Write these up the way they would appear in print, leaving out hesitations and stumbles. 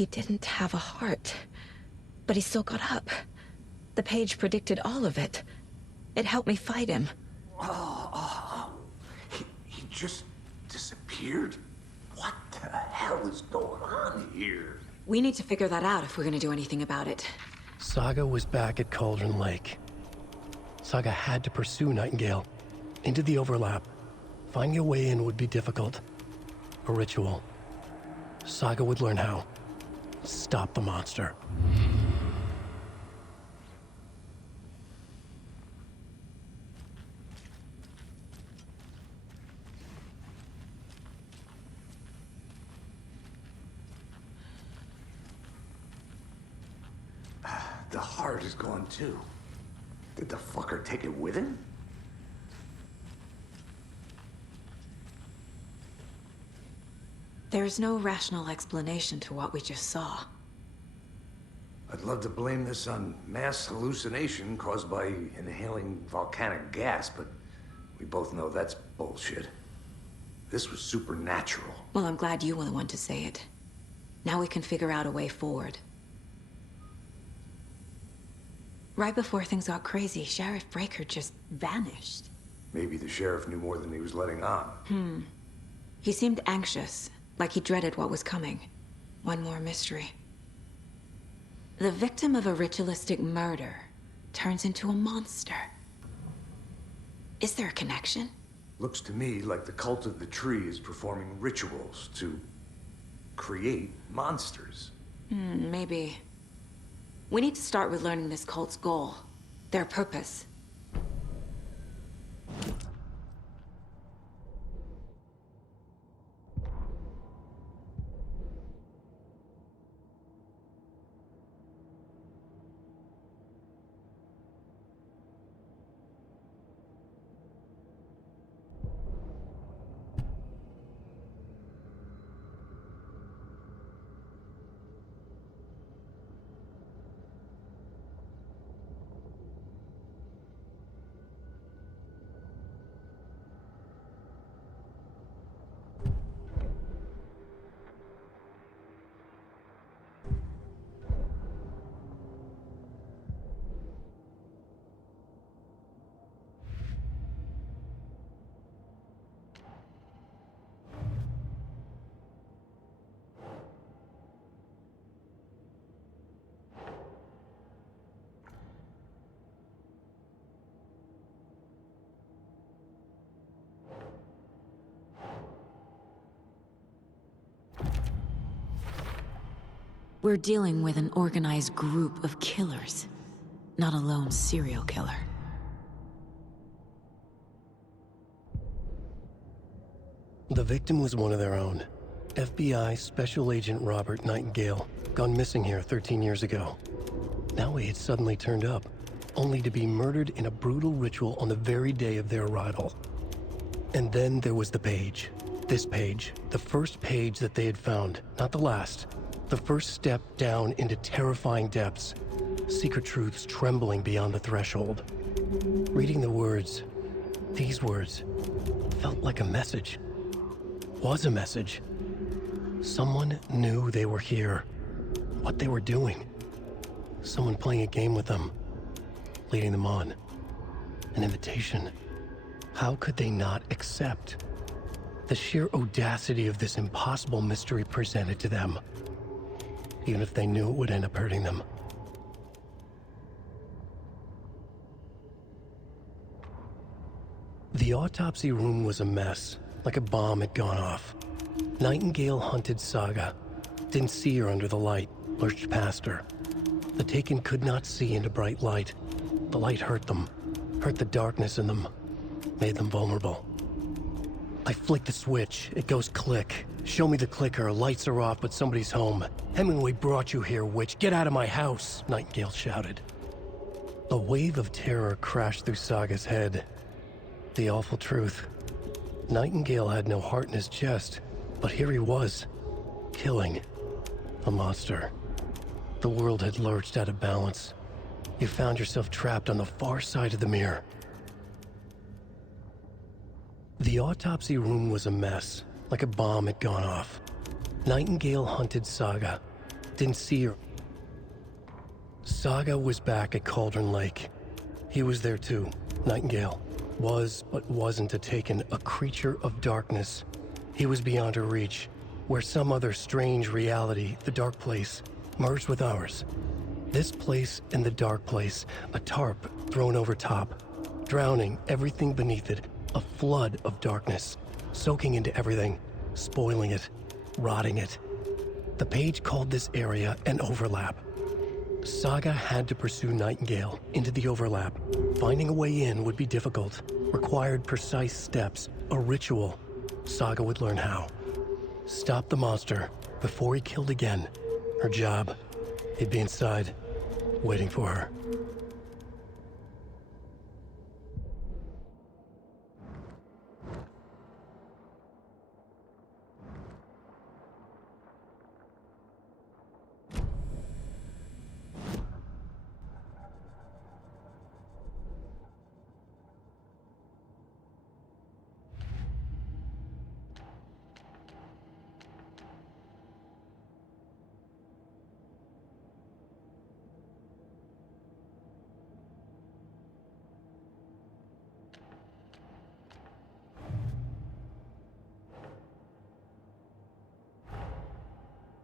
He didn't have a heart, but he still got up. The page predicted all of it. It helped me fight him. He just disappeared? What the hell is going on here? We need to figure that out if we're gonna do anything about it. Saga was back at Cauldron Lake. Saga had to pursue Nightingale into the overlap. Finding a way in would be difficult. A ritual. Saga would learn how. Stop the monster. The heart is gone too. Did the fucker take it with him? There's no rational explanation to what we just saw. I'd love to blame this on mass hallucination caused by inhaling volcanic gas, but we both know that's bullshit. This was supernatural. Well, I'm glad you were the one to say it. Now we can figure out a way forward. Right before things got crazy, Sheriff Breaker just vanished. Maybe the sheriff knew more than he was letting on. He seemed anxious, like he dreaded what was coming. One more mystery. The victim of a ritualistic murder turns into a monster. Is there a connection? Looks to me like the cult of the tree is performing rituals to create monsters. Maybe. We need to start with learning this cult's goal, their purpose. We're dealing with an organized group of killers, not a lone serial killer. The victim was one of their own. FBI Special Agent Robert Nightingale, gone missing here 13 years ago. Now he had suddenly turned up, only to be murdered in a brutal ritual on the very day of their arrival. And then there was the page. This page, the first page that they had found, not the last. The first step down into terrifying depths, secret truths trembling beyond the threshold. Reading the words, these words, felt like a message. Was a message. Someone knew they were here, what they were doing. Someone playing a game with them, leading them on. An invitation. How could they not accept? The sheer audacity of this impossible mystery presented to them. Even if they knew it would end up hurting them. The autopsy room was a mess, like a bomb had gone off. Nightingale hunted Saga. Didn't see her under the light, lurched past her. The Taken could not see into bright light. The light hurt them, hurt the darkness in them, made them vulnerable. I flick the switch, it goes click. Show me the clicker, lights are off, but somebody's home. Hemingway brought you here, witch. Get out of my house, Nightingale shouted. A wave of terror crashed through Saga's head. The awful truth. Nightingale had no heart in his chest, but here he was, killing a monster. The world had lurched out of balance. You found yourself trapped on the far side of the mirror. The autopsy room was a mess, like a bomb had gone off. Nightingale hunted Saga. didn't see her. Saga was back at Cauldron Lake. He was there too. Nightingale was, but wasn't a Taken, a creature of darkness. He was beyond her reach, where some other strange reality, the dark place, merged with ours. This place and the dark place, a tarp thrown over top, drowning everything beneath it, a flood of darkness, soaking into everything, spoiling it, rotting it. The page called this area an overlap. Saga had to pursue Nightingale into the overlap. Finding a way in would be difficult, required precise steps, a ritual. Saga would learn how. Stop the monster before he killed again. Her job. He'd be inside, waiting for her.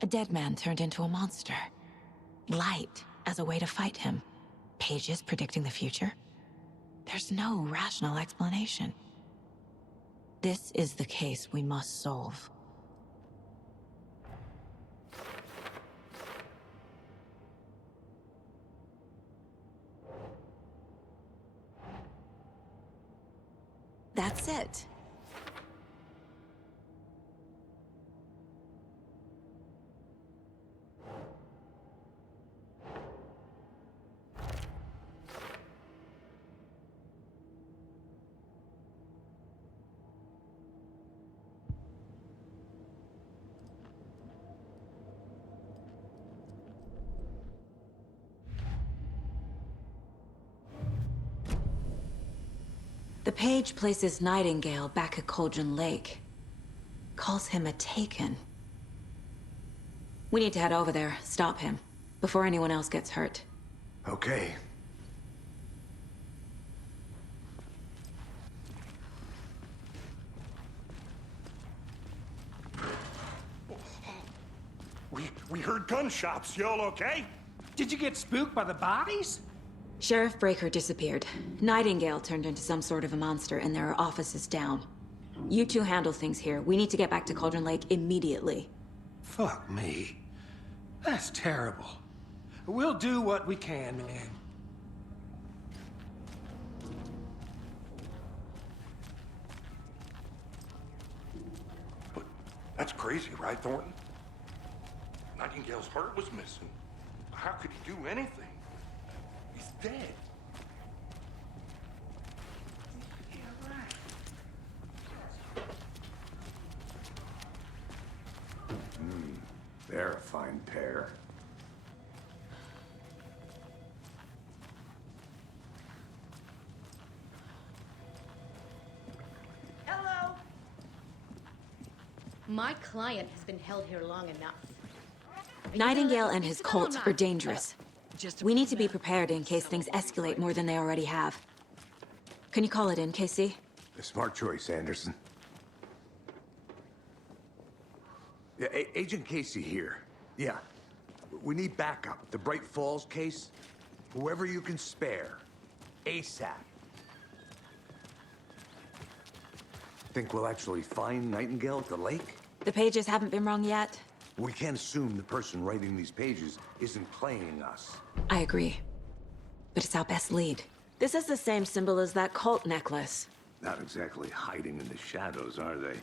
A dead man turned into a monster. Light as a way to fight him. Pages predicting the future. There's no rational explanation. This is the case we must solve. That's it. The page places Nightingale back at Cauldron Lake. Calls him a Taken. We need to head over there, stop him, before anyone else gets hurt. Okay. We heard gunshots. Y'all okay? Did you get spooked by the bodies? Sheriff Breaker disappeared. Nightingale turned into some sort of a monster, and there are offices down. You two handle things here. We need to get back to Cauldron Lake immediately. Fuck me. That's terrible. We'll do what we can, man. But that's crazy, right, Thornton? Nightingale's heart was missing. How could he do anything? He's dead. Yeah, right. They're a fine pair. Hello. My client has been held here long enough. Nightingale and his cult are dangerous. We need to be prepared in case things escalate more than they already have. Can you call it in, KC? A smart choice, Anderson. Yeah, Agent Casey here. Yeah. We need backup. The Bright Falls case. Whoever you can spare. ASAP. Think we'll actually find Nightingale at the lake? The pages haven't been wrong yet. We can't assume the person writing these pages isn't playing us. I agree. But it's our best lead. This is the same symbol as that cult necklace. Not exactly hiding in the shadows, are they?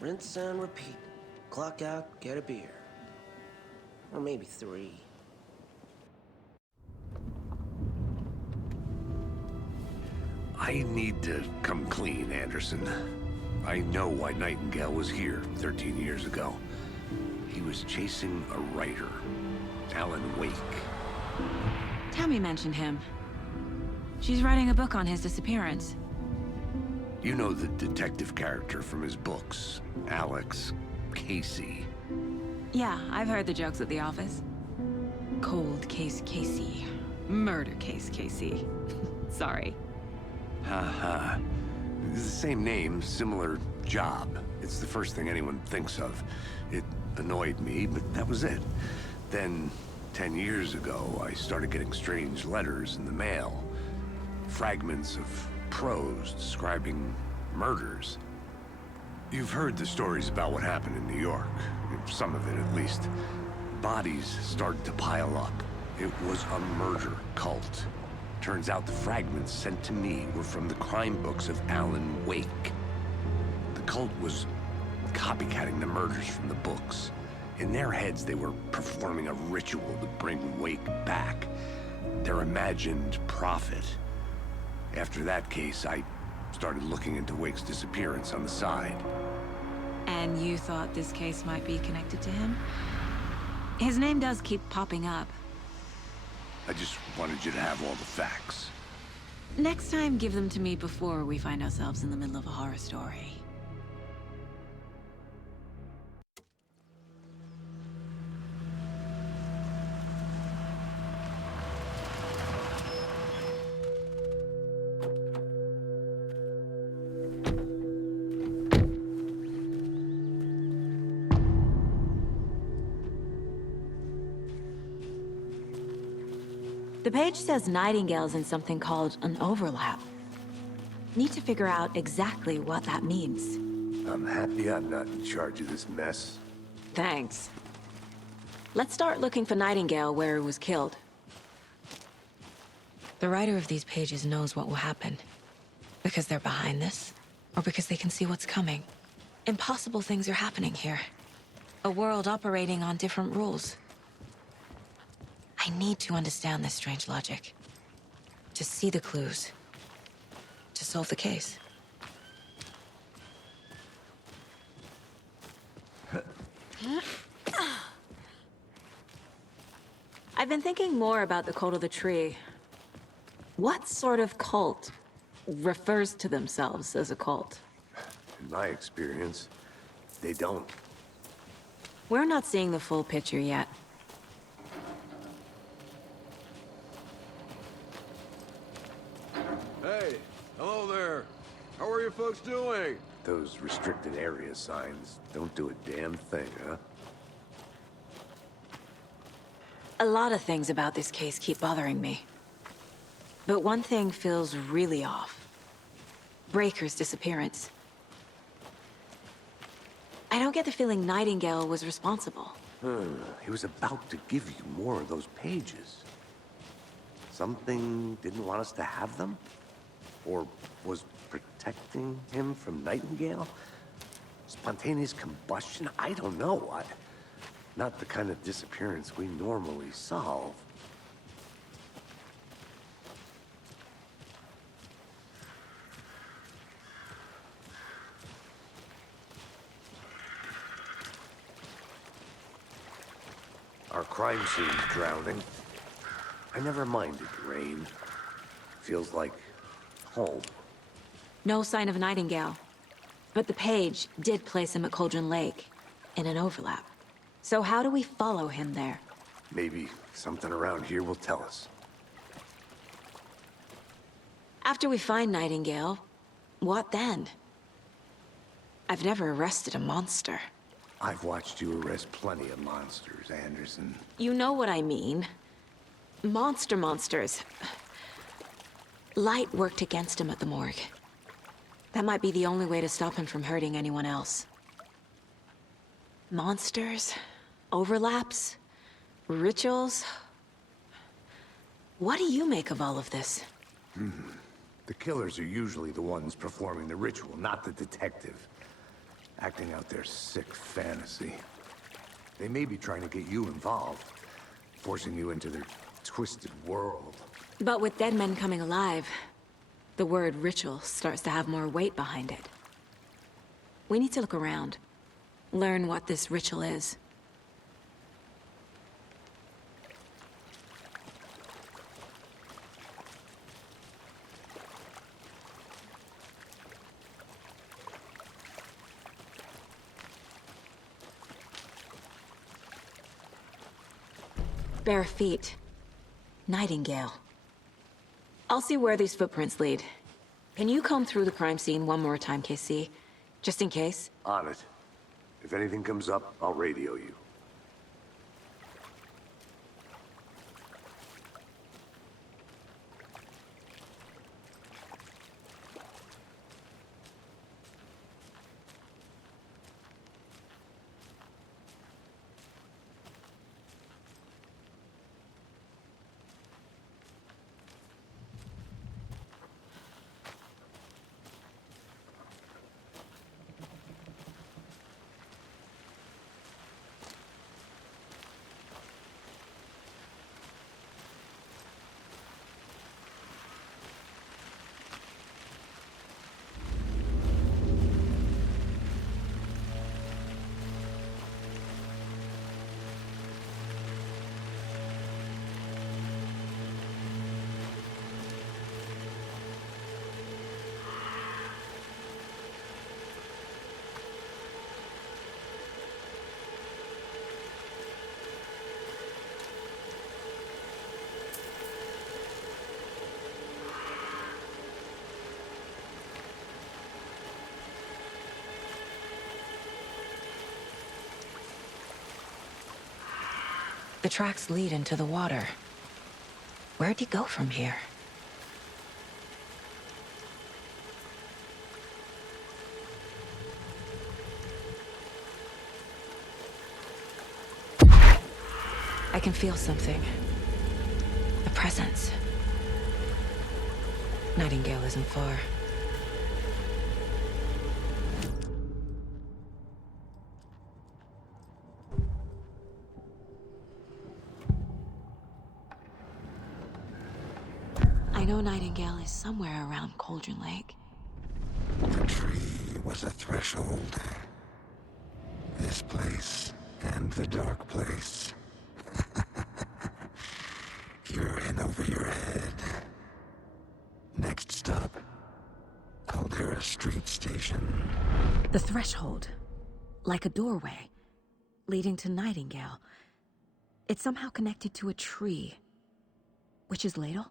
Rinse and repeat. Clock out, get a beer. Or maybe 3. I need to come clean, Anderson. I know why Nightingale was here 13 years ago. He was chasing a writer, Alan Wake. Tammy mentioned him. She's writing a book on his disappearance. You know the detective character from his books, Alex Casey. Yeah, I've heard the jokes at the office. Cold case Casey. Murder case Casey. Sorry. Haha. It's the same name, similar job. It's the first thing anyone thinks of. It annoyed me, but that was it. Then, 10 years ago, I started getting strange letters in the mail. Fragments of prose describing murders. You've heard the stories about what happened in New York. Some of it, at least. Bodies started to pile up. It was a murder cult. Turns out the fragments sent to me were from the crime books of Alan Wake. The cult was copycatting the murders from the books. In their heads, they were performing a ritual to bring Wake back. Their imagined prophet. After that case, I started looking into Wake's disappearance on the side. And you thought this case might be connected to him? His name does keep popping up. I just wanted you to have all the facts. Next time, give them to me before we find ourselves in the middle of a horror story. The page says Nightingale's in something called an overlap. Need to figure out exactly what that means. I'm happy I'm not in charge of this mess. Thanks. Let's start looking for Nightingale where he was killed. The writer of these pages knows what will happen. Because they're behind this, or because they can see what's coming. Impossible things are happening here. A world operating on different rules. I need to understand this strange logic. To see the clues. To solve the case. I've been thinking more about the cult of the tree. What sort of cult refers to themselves as a cult? In my experience, they don't. We're not seeing the full picture yet. Hey, hello there. How are you folks doing? Those restricted area signs don't do a damn thing, huh? A lot of things about this case keep bothering me. But one thing feels really off. Breaker's disappearance. I don't get the feeling Nightingale was responsible. He was about to give you more of those pages. Something didn't want us to have them? Or was protecting him from Nightingale? Spontaneous combustion? I don't know. Not the kind of disappearance we normally solve. Our crime scene's drowning. I never minded rain. Feels like home. No sign of Nightingale. But the page did place him at Cauldron Lake, in an overlap. So how do we follow him there? Maybe something around here will tell us. After we find Nightingale, what then? I've never arrested a monster. I've watched you arrest plenty of monsters, Anderson. You know what I mean. Monsters. Light worked against him at the morgue. That might be the only way to stop him from hurting anyone else. Monsters? Overlaps? Rituals? What do you make of all of this? The killers are usually the ones performing the ritual, not the detective. acting out their sick fantasy. They may be trying to get you involved, forcing you into their twisted world. But with dead men coming alive, the word ritual starts to have more weight behind it. We need to look around, learn what this ritual is. Bare feet. Nightingale. I'll see where these footprints lead. Can you comb through the crime scene one more time, KC? Just in case? On it. If anything comes up, I'll radio you. The tracks lead into the water. Where'd he go from here? I can feel something. A presence. Nightingale isn't far. I know Nightingale is somewhere around Cauldron Lake. The tree was a threshold. This place and the dark place. You're in over your head. Next stop, Caldera Street Station. The threshold. Like a doorway. Leading to Nightingale. It's somehow connected to a tree. Witch's Ladle?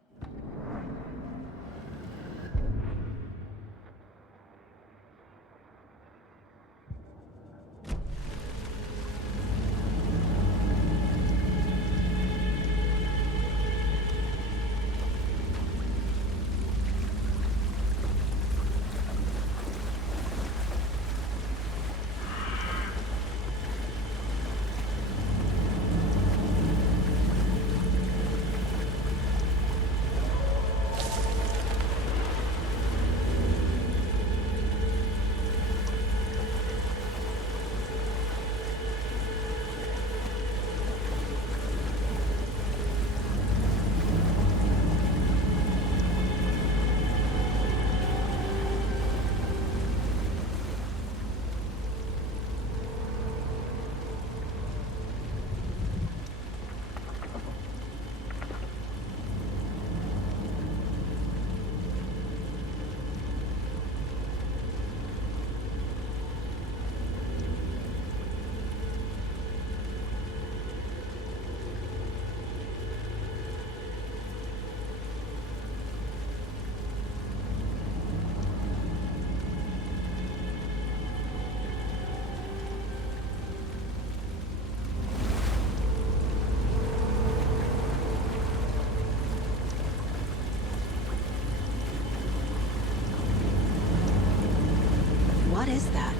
What is that?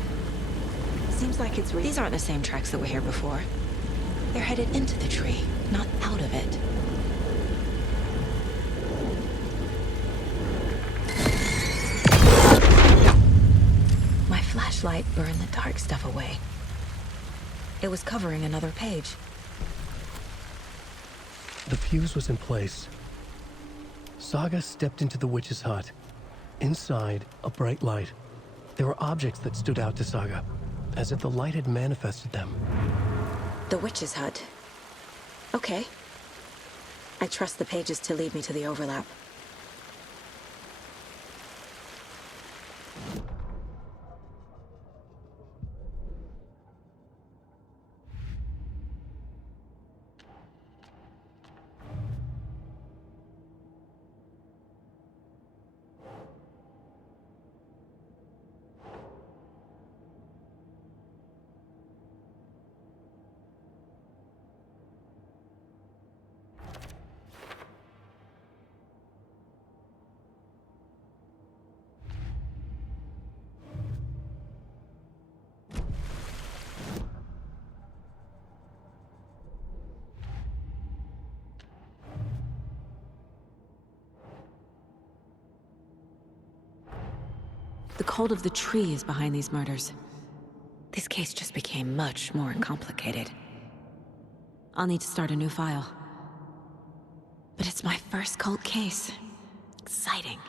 Seems like it's these aren't the same tracks that were here before. They're headed into the tree, not out of it. My flashlight. flashlight burned the dark stuff away. It was covering another page. The fuse was in place. Saga stepped into the witch's hut. Inside, a bright light. There were objects that stood out to Saga, as if the light had manifested them. The witch's hut. Okay. I trust the pages to lead me to the overlap. The cult of the tree is behind these murders. This case just became much more complicated. I'll need to start a new file. But it's my first cult case. Exciting.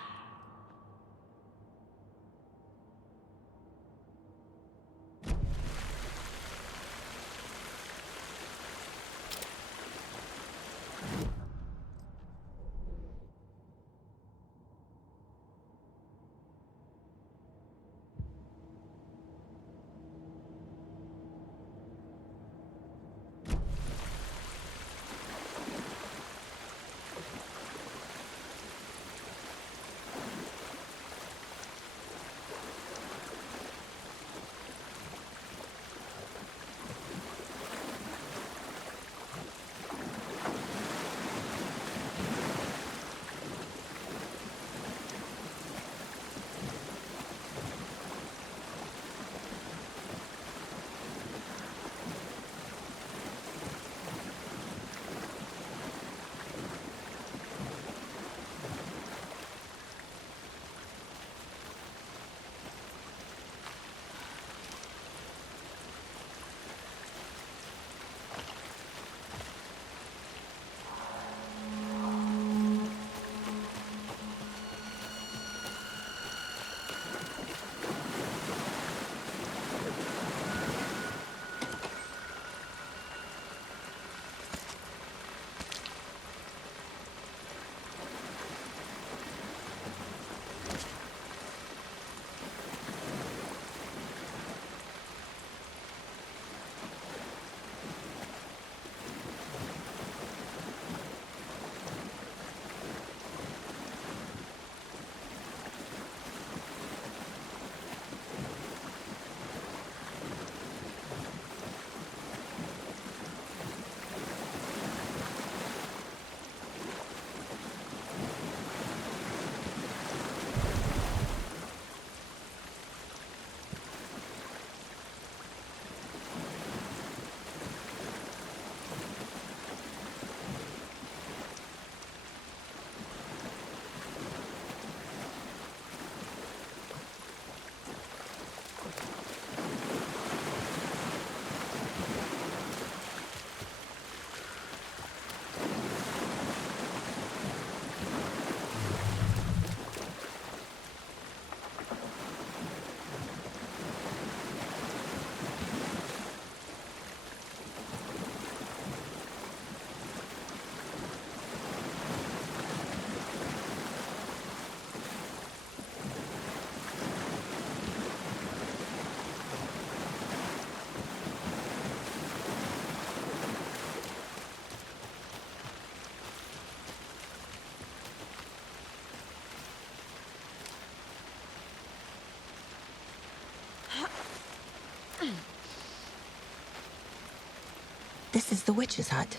This is the witch's hut.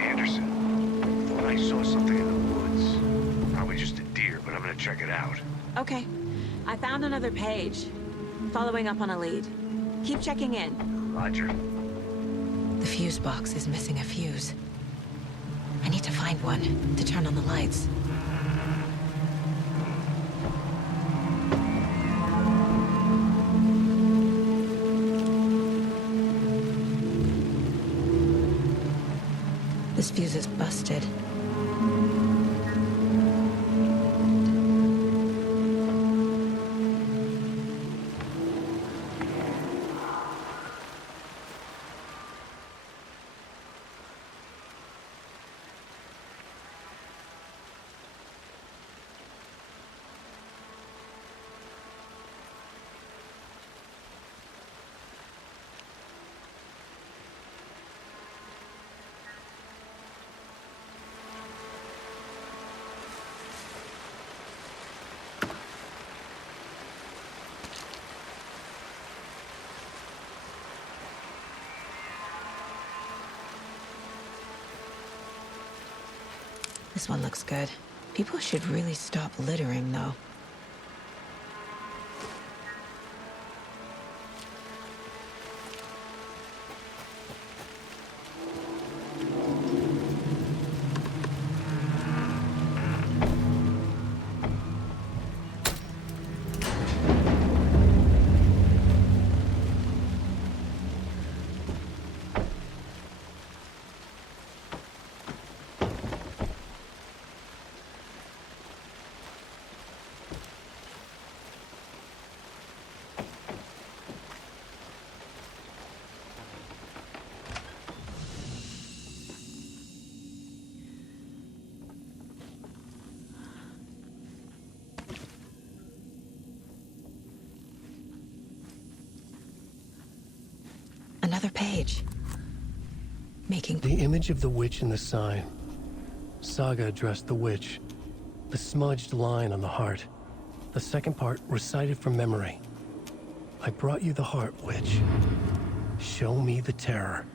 Anderson, thought I saw something in the woods. Probably just a deer, but I'm gonna check it out. Okay. I found another page. Following up on a lead. Keep checking in. Roger. The fuse box is missing a fuse. I need to find one to turn on the lights. This fuse is busted. This one looks good. People should really stop littering, though. Another page. Making... The image of the witch in the sign. Saga addressed the witch. The smudged line on the heart. The second part recited from memory. I brought you the heart, witch. Show me the terror.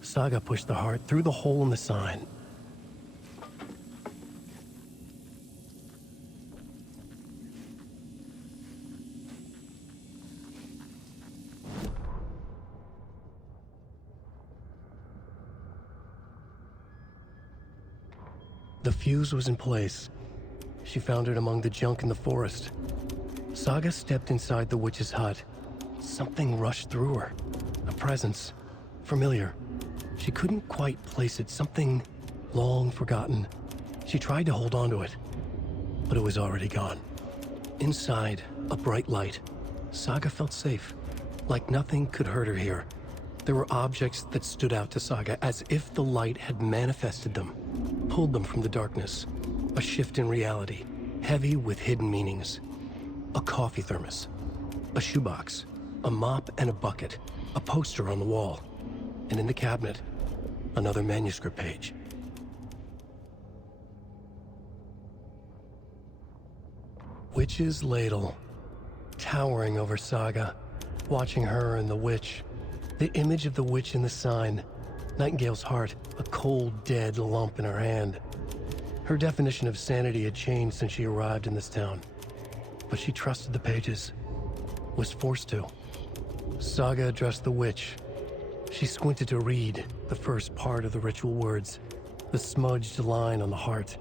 Saga pushed the heart through the hole in the sign. The fuse was in place. She found it among the junk in the forest. Saga stepped inside the witch's hut. Something rushed through her. A presence. Familiar. She couldn't quite place it. Something long forgotten. She tried to hold on to it, but it was already gone. Inside, a bright light. Saga felt safe. Like nothing could hurt her here. There were objects that stood out to Saga as if the light had manifested them. Pulled them from the darkness. A shift in reality, heavy with hidden meanings. A coffee thermos, a shoebox, a mop and a bucket, a poster on the wall, and in the cabinet, another manuscript page. Witch's ladle, towering over Saga, watching her and the witch. The image of the witch in the sign. Nightingale's heart, a cold, dead lump in her hand. Her definition of sanity had changed since she arrived in this town. But she trusted the pages. Was forced to. Saga addressed the witch. She squinted to read the first part of the ritual words. The smudged line on the heart.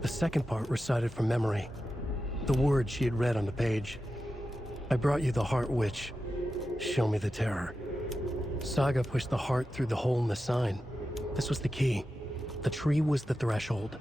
The second part recited from memory. The words she had read on the page. I brought you the heart, witch. Show me the terror. Saga pushed the heart through the hole in the sign. This was the key. The tree was the threshold.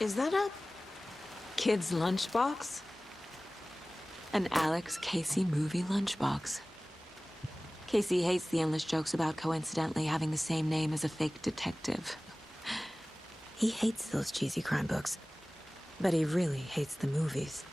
Is that a kid's lunchbox? An Alex Casey movie lunchbox. Casey hates the endless jokes about coincidentally having the same name as a fake detective. He hates those cheesy crime books, but he really hates the movies.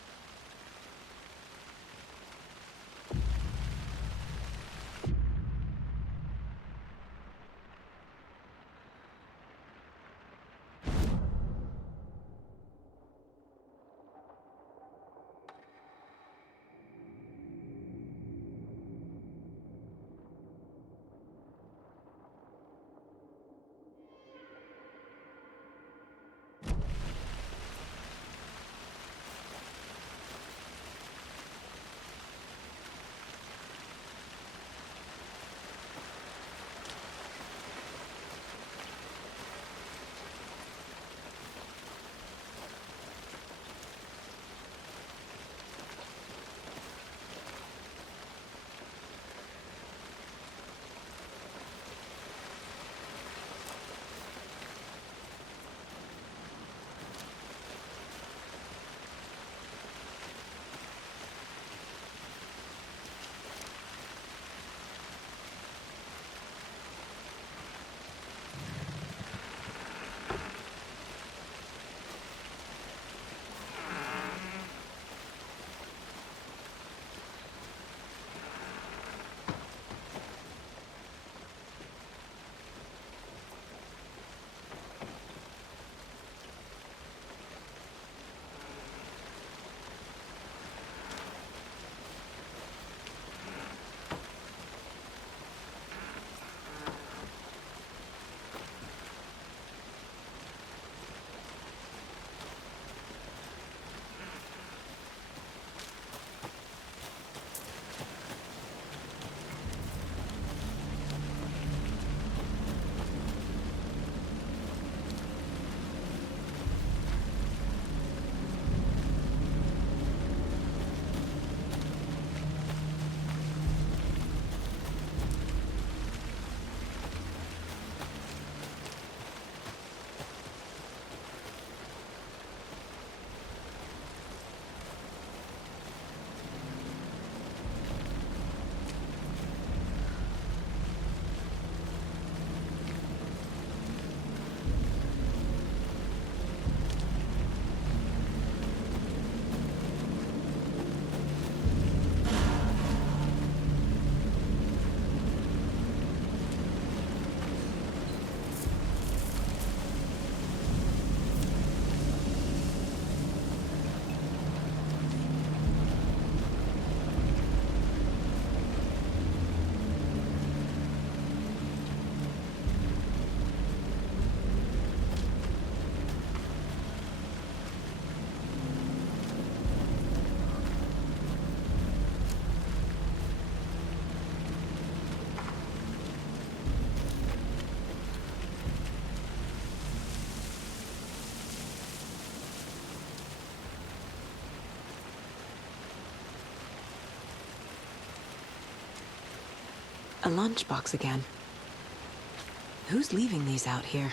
A lunchbox again. Who's leaving these out here?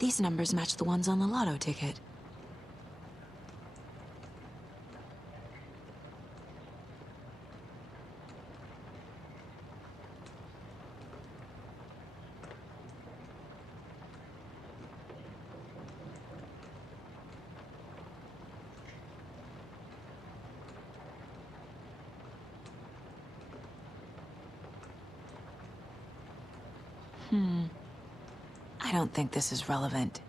These numbers match the ones on the lotto ticket. I don't think this is relevant.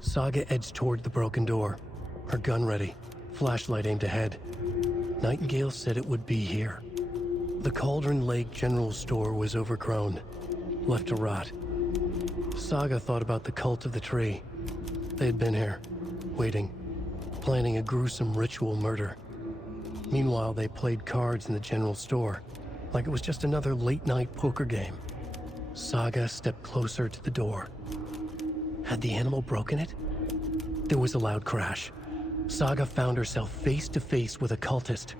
Saga edged toward the broken door, her gun ready, flashlight aimed ahead. Nightingale said it would be here. The Cauldron Lake General Store was overgrown, left to rot. Saga thought about the cult of the tree. They had been here, waiting, planning a gruesome ritual murder. Meanwhile, they played cards in the general store, like it was just another late-night poker game. Saga stepped closer to the door. Had the animal broken it? There was a loud crash. Saga found herself face to face with a cultist,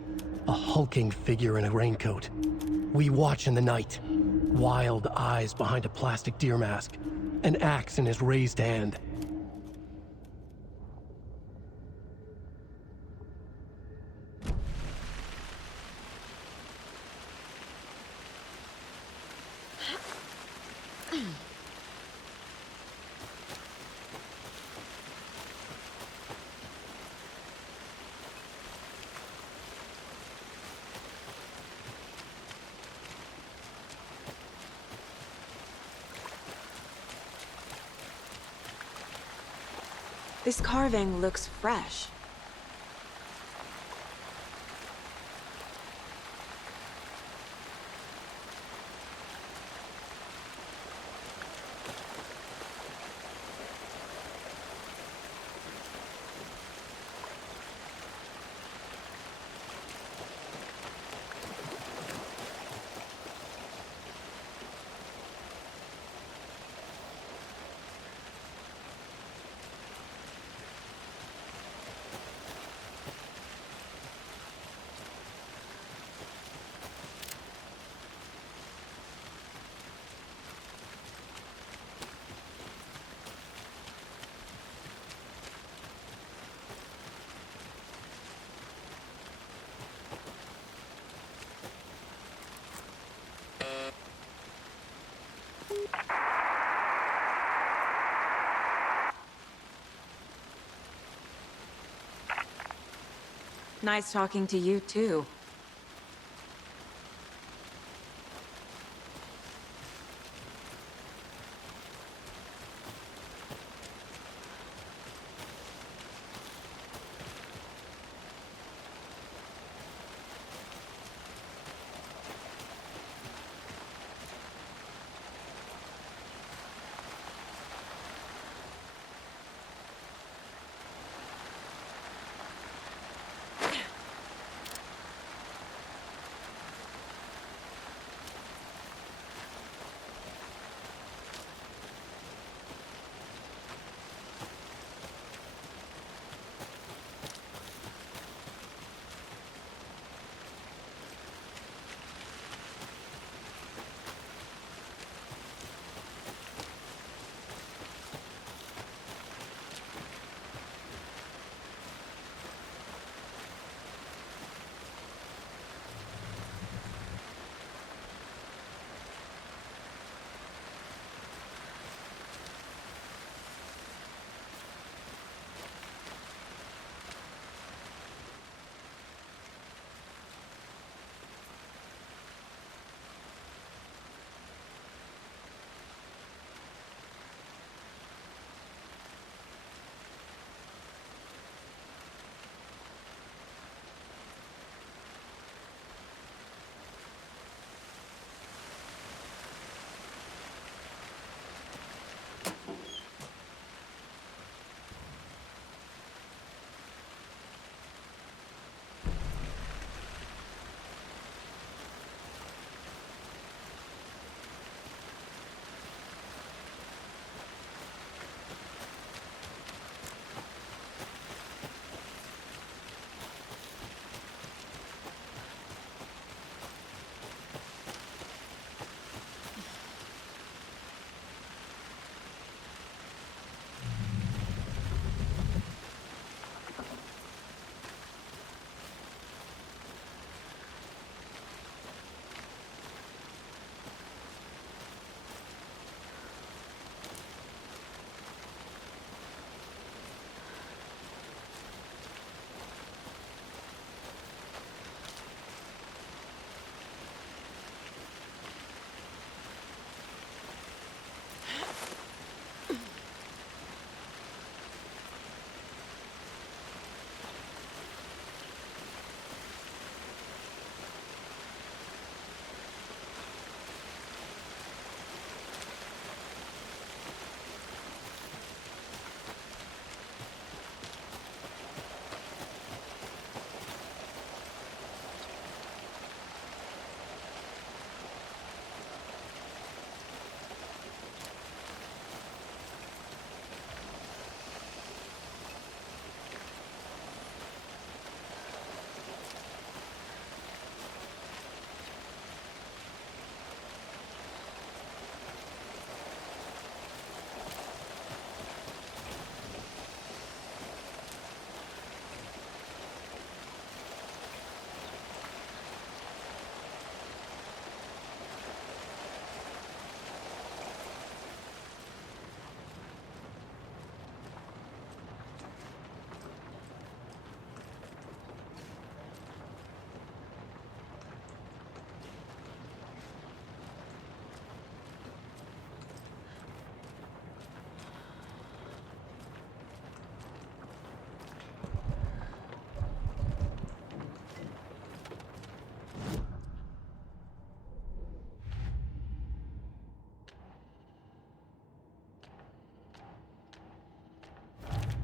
a hulking figure in a raincoat. We watch in the night. Wild eyes behind a plastic deer mask, an axe in his raised hand. This carving looks fresh. Nice talking to you, too.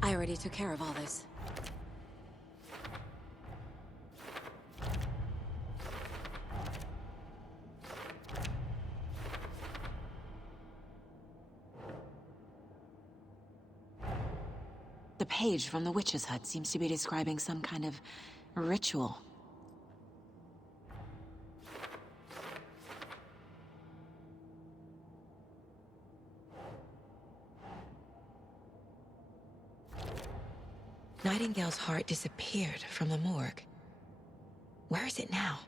I already took care of all this. The page from the witch's hut seems to be describing some kind of ritual. Nightingale's heart disappeared from the morgue. Where is it now?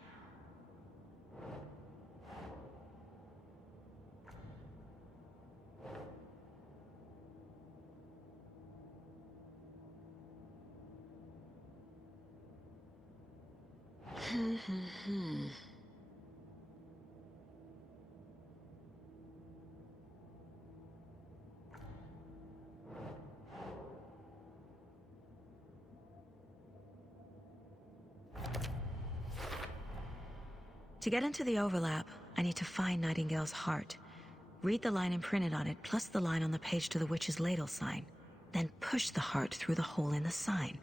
To get into the overlap, I need to find Nightingale's heart. Read the line imprinted on it, plus the line on the page to the witch's ladle sign. Then push the heart through the hole in the sign.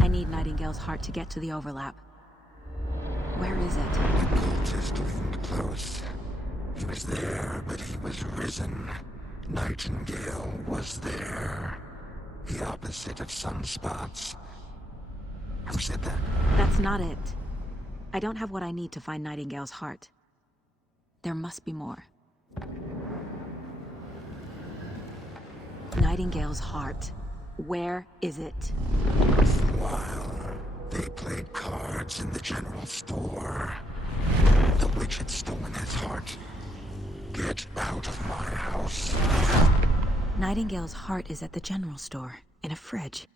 I need Nightingale's heart to get to the overlap. Where is it? The cultist leaned close. He was there, but he was risen. Nightingale was there. The opposite of sunspots. Who said that? That's not it. I don't have what I need to find Nightingale's heart. There must be more. Nightingale's heart. Where is it? Meanwhile, they played cards in the general store. The witch had stolen his heart. Get out of my house. Nightingale's heart is at the general store, in a fridge.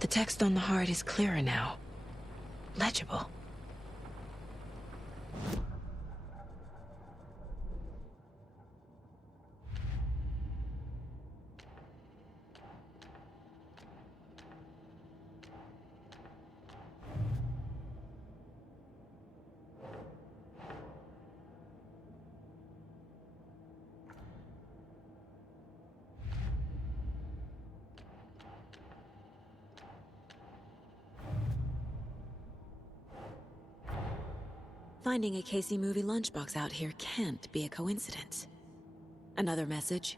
The text on the heart is clearer now. Legible. Finding a Casey movie lunchbox out here can't be a coincidence. Another message?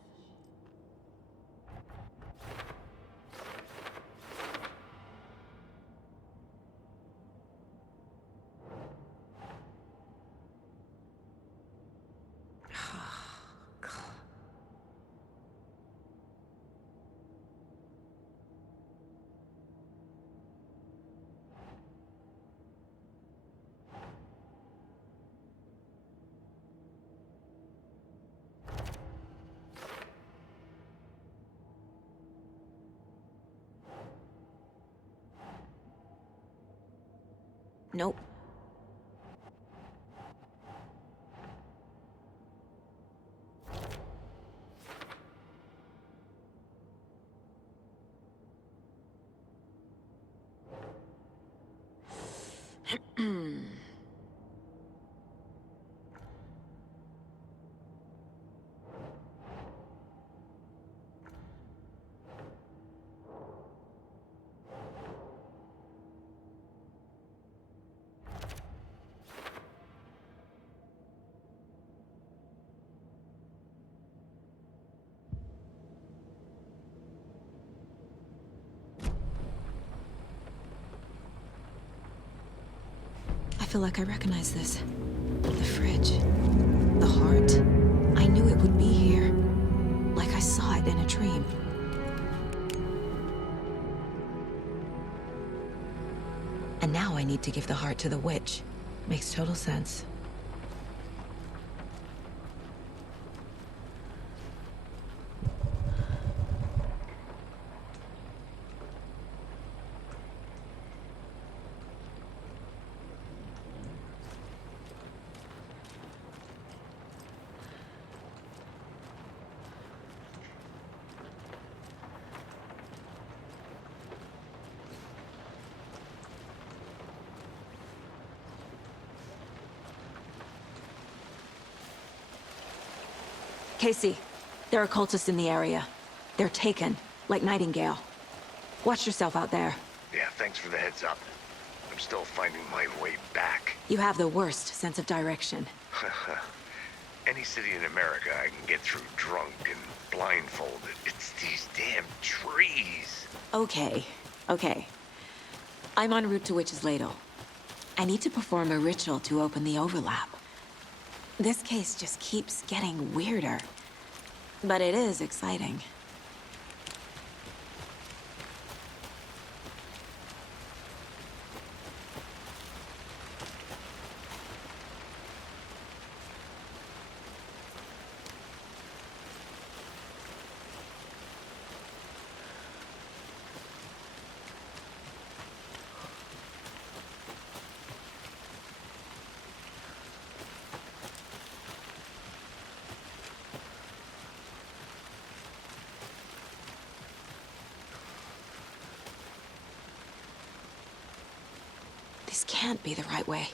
Nope. I feel like I recognize this. The fridge. The heart. I knew it would be here. Like I saw it in a dream. And now I need to give the heart to the witch. Makes total sense. Casey, there are cultists in the area. They're taken, like Nightingale. Watch yourself out there. Yeah, thanks for the heads up. I'm still finding my way back. You have the worst sense of direction. Any city in America I can get through drunk and blindfolded. It's these damn trees. Okay, okay. I'm en route to Witch's Ladle. I need to perform a ritual to open the overlap. This case just keeps getting weirder. But it is exciting. This can't be the right way.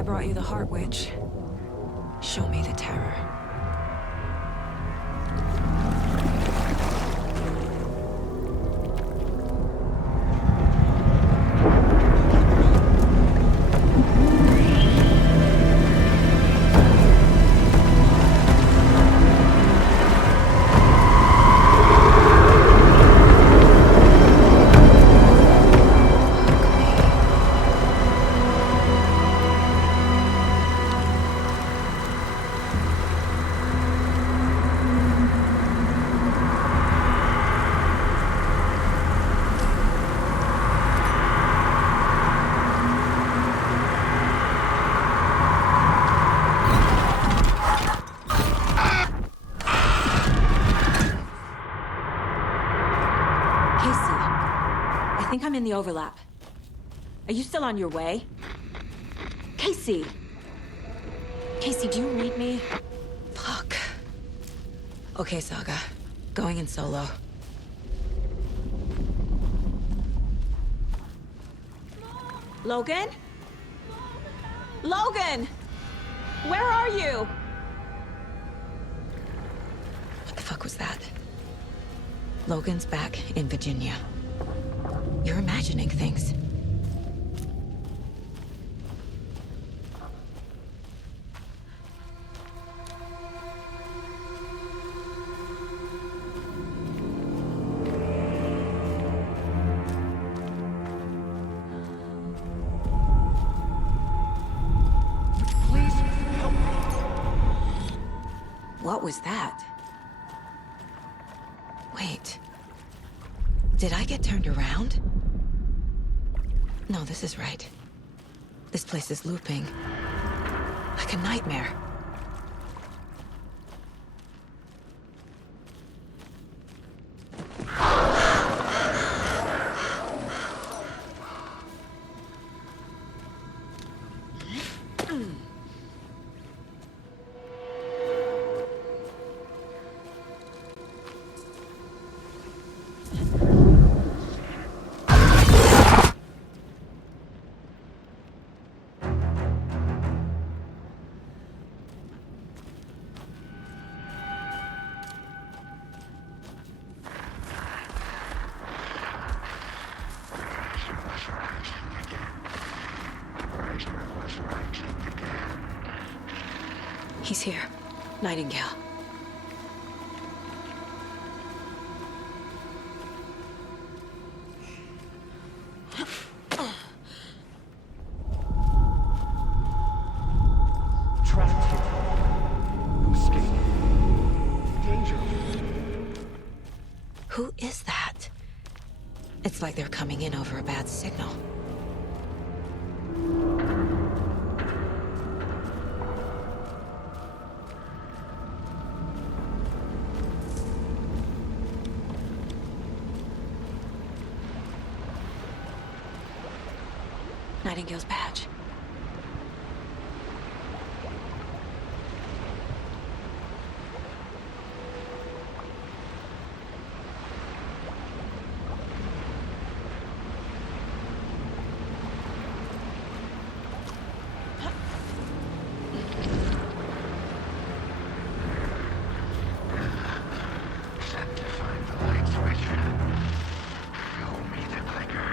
I brought you the Heart Witch. Show me the terror. I think I'm in the overlap. Are you still on your way? Casey! Casey, do you read me? Fuck. Okay, Saga. Going in solo. Logan? Logan! Where are you? What the fuck was that? Logan's back in Virginia. You're imagining things. Please help me. What was that? Wait. Did I get turned around? No, this is right. This place is looping. Like a nightmare. He's here. Nightingale. Trapped here. No escape. Danger. Who is that? It's like they're coming in over a bad signal. Nightingale's badge. Set to find the light switch. Show me the clicker.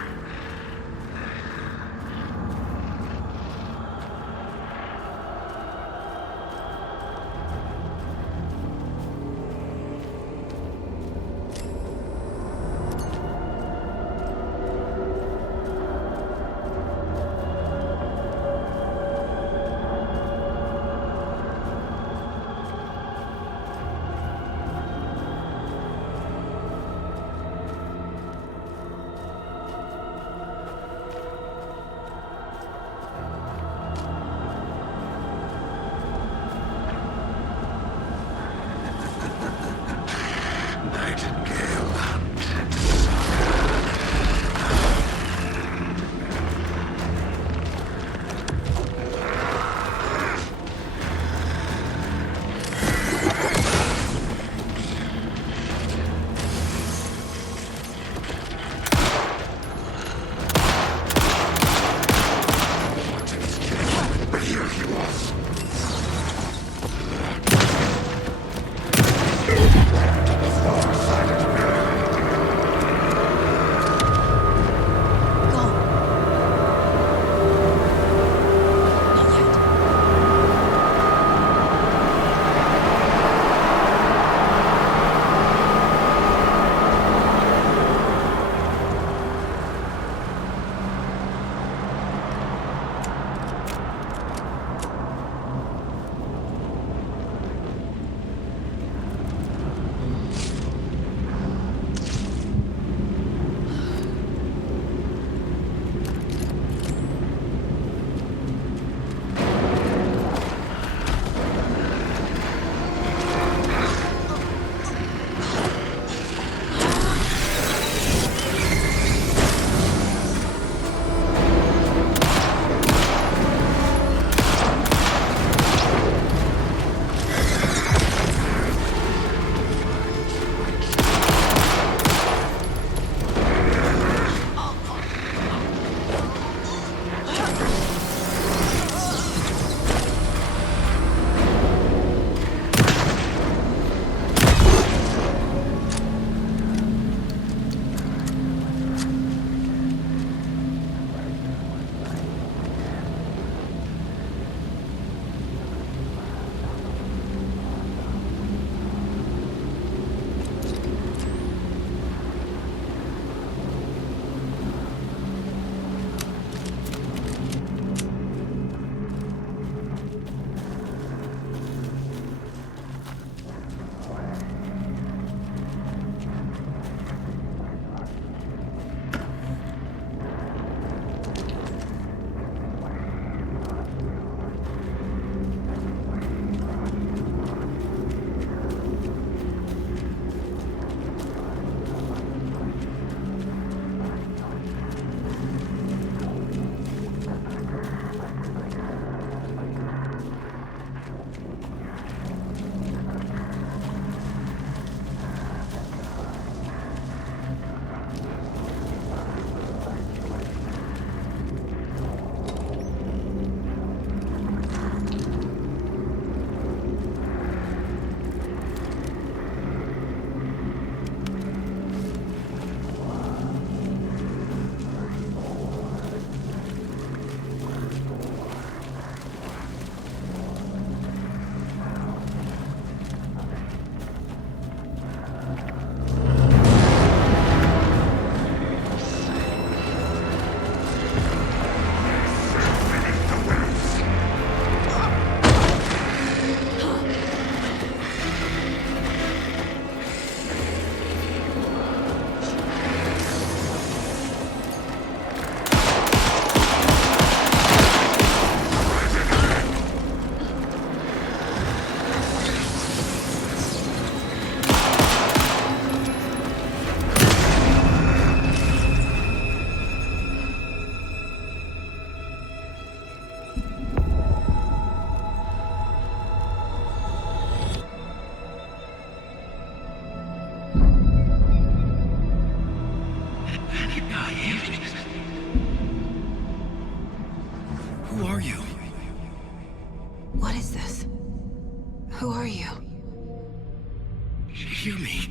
hear me?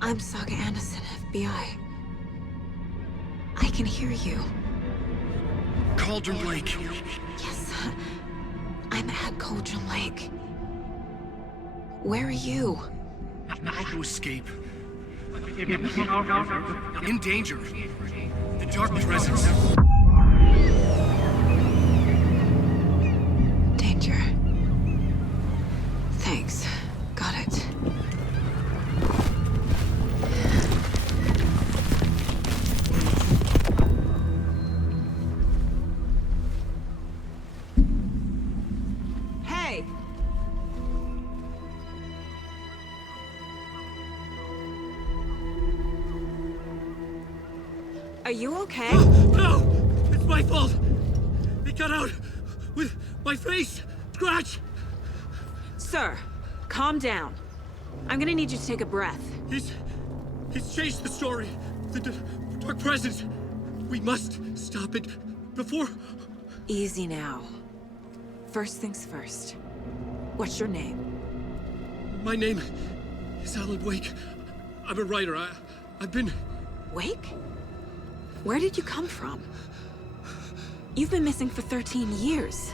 I'm Saga Anderson, FBI. I can hear you. Cauldron Lake. Yes, I'm at Cauldron Lake. Where are you? How to escape. In danger. The dark presence. Danger. Thanks. Got it. Hey! Are you okay? No! It's my fault! They got out with my face! Scratch! Sir, calm down. I'm gonna need you to take a breath. He's changed the story. The dark presence. We must stop it before... Easy now. First things first. What's your name? My name is Alan Wake. I'm a writer. I've been... Wake? Where did you come from? You've been missing for 13 years.